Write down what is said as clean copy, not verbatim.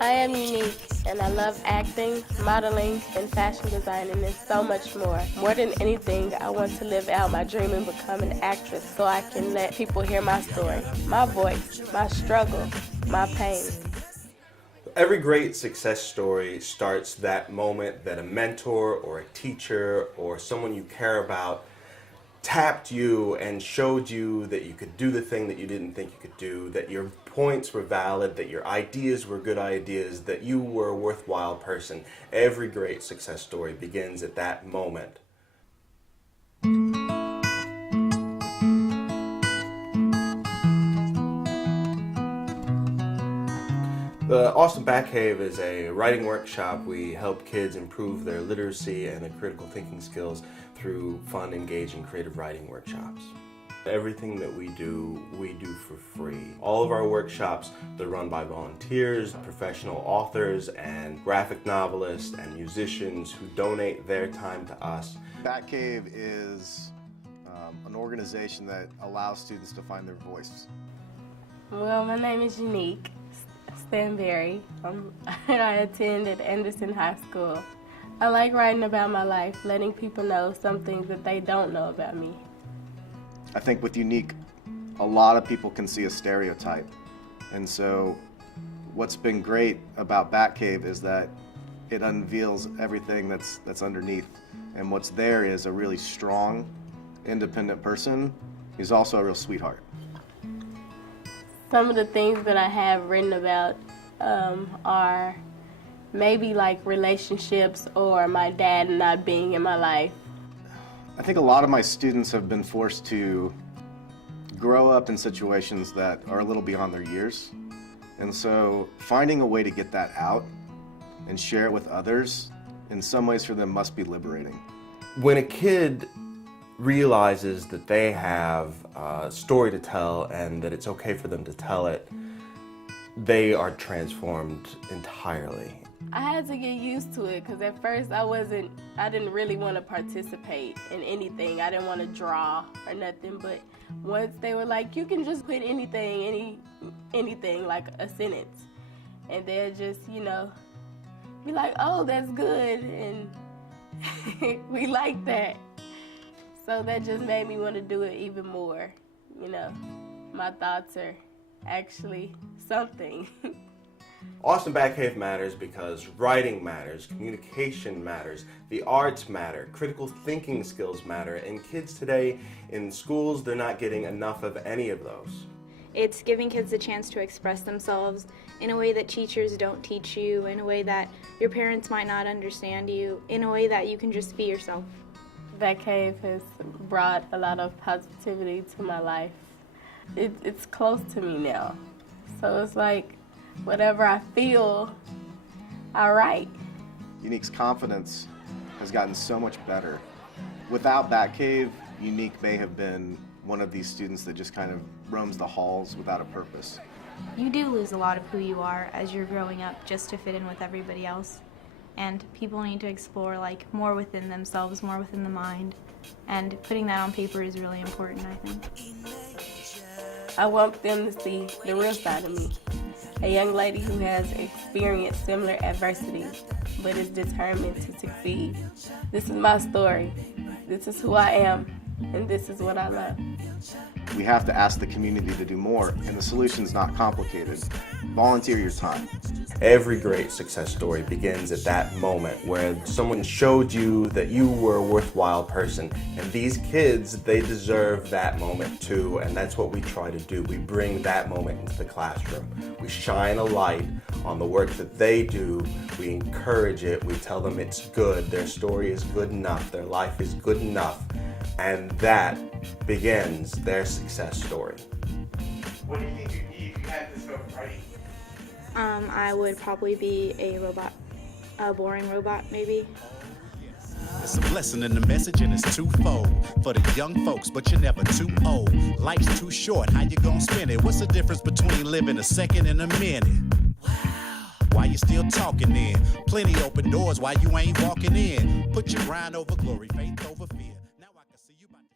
I am unique, and I love acting, modeling, and fashion designing, and so much more. More than anything, I want to live out my dream and become an actress so I can let people hear my story, my voice, my struggle, my pain. Every great success story starts that moment that a mentor or a teacher or someone you care about tapped you and showed you that you could do the thing that you didn't think you could do, that your points were valid, that your ideas were good ideas, that you were a worthwhile person. Every great success story begins at that moment. The Austin Batcave is a writing workshop. We help kids improve their literacy and their critical thinking skills through fun, engaging, creative writing workshops. Everything that we do for free. All of our workshops, they're run by volunteers, professional authors, and graphic novelists and musicians who donate their time to us. Batcave is an organization that allows students to find their voice. Well, my name is Unique Stanberry. I attend at Anderson High School. I like writing about my life, letting people know some things that they don't know about me. I think with Unique, a lot of people can see a stereotype. And so what's been great about Batcave is that it unveils everything that's underneath. And what's there is a really strong, independent person who's also a real sweetheart. Some of the things that I have written about are maybe like relationships or my dad not being in my life. I think a lot of my students have been forced to grow up in situations that are a little beyond their years. And so finding a way to get that out and share it with others, in some ways for them must be liberating. When a kid realizes that they have a story to tell and that it's okay for them to tell it, they are transformed entirely. I had to get used to it because at first I didn't really want to participate in anything. I didn't want to draw or nothing, but once they were like, you can just put anything, like a sentence, and they'll just, be like, oh, that's good, and we like that. So that just made me want to do it even more. My thoughts are actually something. Austin Batcave matters because writing matters, communication matters, the arts matter, critical thinking skills matter, and kids today in schools, they're not getting enough of any of those. It's giving kids a chance to express themselves in a way that teachers don't teach you, in a way that your parents might not understand you, in a way that you can just be yourself. Batcave has brought a lot of positivity to my life. It's close to me now, so it's like whatever I feel, I write. Unique's confidence has gotten so much better. Without Batcave, Unique may have been one of these students that just kind of roams the halls without a purpose. You do lose a lot of who you are as you're growing up just to fit in with everybody else. And people need to explore more within themselves, more within the mind. And putting that on paper is really important, I think. I want them to see the real side of me. A young lady who has experienced similar adversity, but is determined to succeed. This is my story. This is who I am, and this is what I love. We have to ask the community to do more, and the solution's not complicated. Volunteer your time. Every great success story begins at that moment where someone showed you that you were a worthwhile person. And these kids, they deserve that moment too, and that's what we try to do. We bring that moment into the classroom. We shine a light on the work that they do. We encourage it. We tell them it's good. Their story is good enough. Their life is good enough. And that begins their success story. What do you think you'd be if you had to start writing? I would probably be a robot, a boring robot maybe. It's a blessing in the message and it's twofold for the young folks, but you're never too old. Life's too short, how you gonna spend it? What's the difference between living a second and a minute? Why you still talking then? Plenty open doors while you ain't walking in. Put your grind over glory, faith over fear. Now I can see you about to